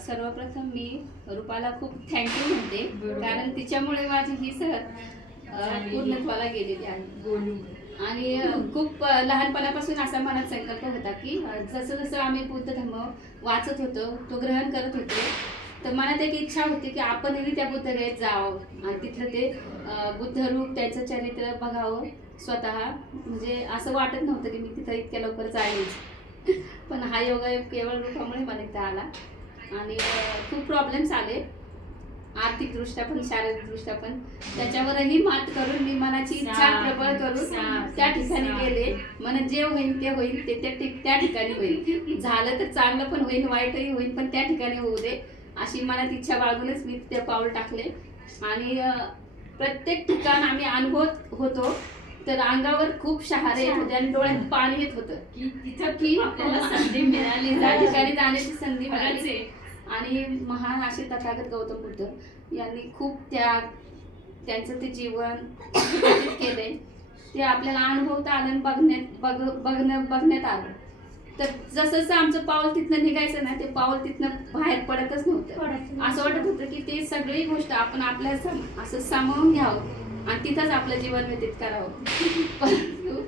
सर्वप्रथम मी रूपाला खूप थँक्यू म्हणते, कारण तिच्यामुळे माझी ही सहल पूर्णत्वाला गेलेली आहे. आणि खूप लहानपणापासून असा मनात संकल्प होता की जसं जसं आम्ही बुद्ध धर्म वाचत होतो, तो ग्रहण करत होतो, तर मनात एक इच्छा होती की आपणही त्या बुद्धगयेत जावं आणि तिथलं ते बुद्ध रूप, त्यांचं चरित्र बघावं स्वतः. म्हणजे असं वाटत नव्हतं की मी तिथं इतक्या लवकर जाईल, पण हा योगायोग केवळ रूपामुळे मला इथं आला. आणि खूप प्रॉब्लेम्स आले, आर्थिकदृष्ट्या पण शारीरिकदृष्ट्या पण. त्याच्यावरही मात करून मी मनाची इच्छा प्रबळ करून त्या ठिकाणी गेले. मन जे होईल ते होईल, ते त्या ठिकाणी होईल. झालं तर चांगलं पण होईल, वाईटही होईल, पण त्या ठिकाणी होऊ दे अशी मनात इच्छा बाळगूनच मी ते पाऊल टाकले. आणि प्रत्येक ठिकाण आम्ही अनुभवत होतो तर अंगावर खूप शहारे येत होते आणि डोळ्यात पाणी येत होतं की आपल्याला संधी मिळाली, त्या ठिकाणी जाण्याची संधी मिळाली. आणि महान असे तथागत गौतम बुद्ध यांनी खूप त्यांचं ते जीवन व्यतीत केले, ते आपल्याला अनुभवता आलं, बघण्यात आलं. तर जसं जसं आमचं पाऊल तिथनं निघायचं ना, ते पाऊल तिथनं बाहेर पडतच नव्हतं. असं वाटत होतं की ते सगळी गोष्ट आपण आपल्या असं सामावून घ्यावं आणि तिथंच आपलं जीवन व्यतीत करावं, परंतु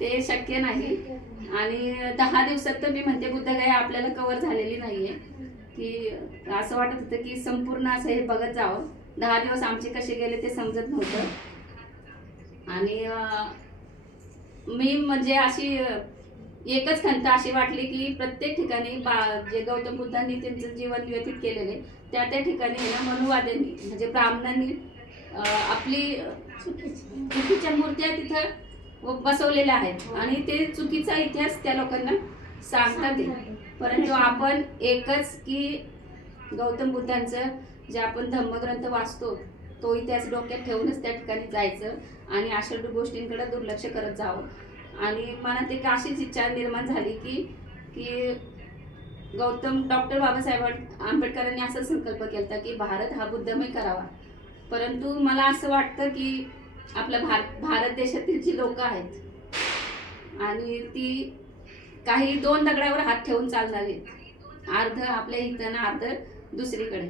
ते शक्य नाही. आणि 10 दिवसात तर मी म्हणते बुद्धगया आपल्याला कव्हर झालेली नाहीये. की असं वाटत होतं की संपूर्ण असं हे बघत जावं. 10 दिवस आमचे कसे गेले ते समजत नव्हतं. आणि मी म्हणजे अशी एकच खंत अशी वाटली की प्रत्येक ठिकाणी जे गौतम बुद्धांनी त्यांचं जीवन व्यतीत केलेले त्या ठिकाणी ना मनुवाद्यांनी म्हणजे ब्राह्मणांनी आपली चुकीच्या मूर्त्या तिथं बसवलेल्या आहेत आणि ते चुकीचा इतिहास त्या लोकांना सांगतात. परंतु आपण एकच की गौतम बुद्धांचं जे आपण धम्मग्रंथ वाचतो तो इतिहास डोक्यात ठेवूनच त्या ठिकाणी जायचं आणि अशा गोष्टींकडे दुर्लक्ष करत जावं. आणि मनात एक अशीच इच्छा निर्माण झाली की डॉक्टर बाबासाहेब आंबेडकरांनी असा संकल्प केला की भारत हा बुद्धमय करावा. परंतु मला असं वाटतं की आपल्या भारत देशातील जी लोक आहेत आणि ती काही 2 दगडावर हात ठेवून चालणारे, अर्ध आपल्या इथं ना अर्ध दुसरीकडे.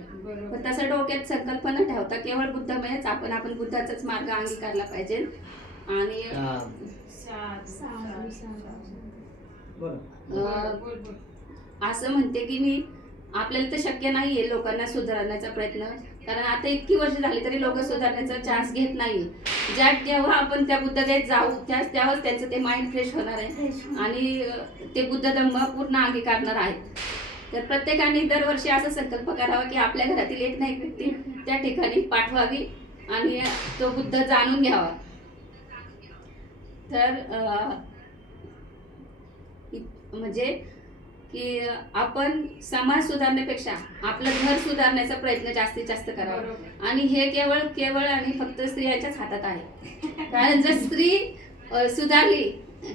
पण तसं डोक्यात संकल्पना ठेवता केवळ बुद्धमयच आपण बुद्धाचाच मार्ग अंगीकारला पाहिजे. आणि असं म्हणते की मी आपल्याला तर शक्य नाहीये लोकांना सुधारण्याचा प्रयत्न, कारण आता इतकी वर्ष झाली तरी लोक सुधारण्याचा चान्स घेत नाही. जेव्हा आपण त्या बुद्धगयेत जाऊ त्यावेळेस त्यांचं ते माइंड फ्रेश होणार आहे आणि ते बुद्ध धम्म पूर्ण अंगीकारणार आहेत. तर प्रत्येकाने दरवर्षी असा संकल्प करावा की आपल्या घरातील एक ना एक व्यक्ती त्या ठिकाणी पाठवावी आणि तो बुद्ध जाणून घ्यावा. तर म्हणजे की आपण समाज सुधारण्यापेक्षा आपलं घर सुधारण्याचा प्रयत्न जास्तीत जास्त करावा. आणि हे केवळ आणि फक्त स्त्रियांच्याच हातात आहे. कारण जर स्त्री सुधारली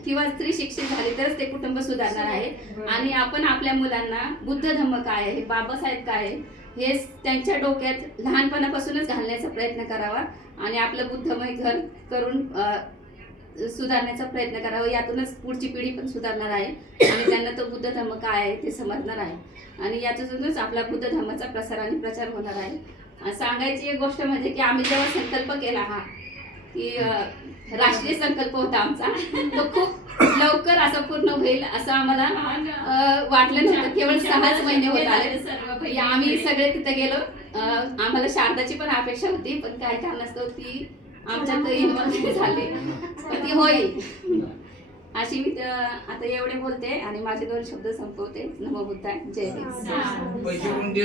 किंवा स्त्री शिक्षित झाली तरच ते कुटुंब सुधारणार आहे. आणि आपण आपल्या मुलांना बुद्ध धम्म काय आहे, बाबासाहेब काय आहे, हे त्यांच्या डोक्यात लहानपणापासूनच घालण्याचा प्रयत्न करावा आणि आपलं बुद्धमय घर करून सुधारण्याचा प्रयत्न करावा. यातूनच पुढची पिढी पण सुधारणार आहे आणि त्यांना तो बुद्ध धम्म काय आहे ते समजणार आहे आणि यातूनच आपला बुद्ध धम्माचा प्रसार आणि प्रचार होणार आहे. सांगायची एक गोष्ट म्हणजे की आम्ही जेव्हा संकल्प केला हा की राष्ट्रीय संकल्प होता आमचा, तो खूप लवकर असा पूर्ण होईल असं आम्हाला वाटलं नव्हतं. केवळ 6च महिने होत आले. आम्ही सगळे तिथे गेलो. आम्हाला शारदाची पण अपेक्षा होती, पण काही कारणास्तव ती आमच्यात इन्व्हॉल्व झाली, पण ती होईल अशी मी आता एवढे बोलते आणि माझे 2 शब्द संपवते. नमो बुद्धाय, जय हिंद.